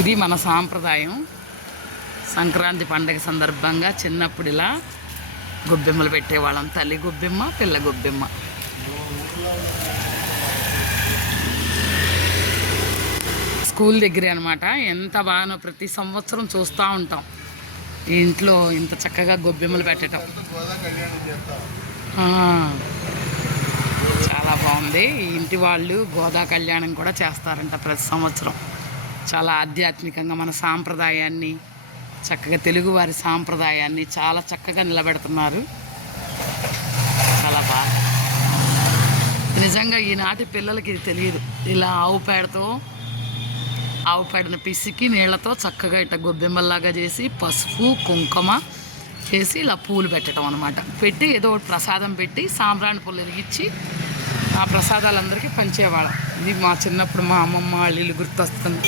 ఇది మన సాంప్రదాయం. సంక్రాంతి పండగ సందర్భంగా చిన్నప్పుడు ఇలా గొబ్బెమ్మలు పెట్టేవాళ్ళం. తల్లి గొబ్బెమ్మ పిల్ల గొబ్బెమ్మ. స్కూల్ దగ్గరే అనమాట ఎంత బాగానో ప్రతి సంవత్సరం చూస్తూ ఉంటాం. ఇంట్లో ఇంత చక్కగా గొబ్బెమ్మలు పెట్టడం. చాలా బాగుంది. ఇంటి వాళ్ళు గోదా కళ్యాణం కూడా చేస్తారంట ప్రతి సంవత్సరం. చాలా ఆధ్యాత్మికంగా మన సాంప్రదాయాన్ని చక్కగా తెలుగువారి సాంప్రదాయాన్ని చాలా చక్కగా నిలబెడుతున్నారు. చాలా బాగా. నిజంగా ఈనాటి పిల్లలకి ఇది తెలియదు. ఇలా ఆవు పేడతో ఆవు పేడను పిసికి నీళ్ళతో చక్కగా ఇట్లా గొబ్బెమ్మల్లాగా చేసి పసుపు కుంకుమ చేసి ఇలా పూలు పెట్టడం అనమాట పెట్టి ఏదో ఒకటి ప్రసాదం పెట్టి సాంబ్రాణి పూలు వెలిగించి ఆ ప్రసాదాలందరికీ పంచేవాళ్ళం. ఇది మా చిన్నప్పుడు మా అమ్మమ్మ వాళ్ళు ఇల్లు గుర్తొస్తుంది.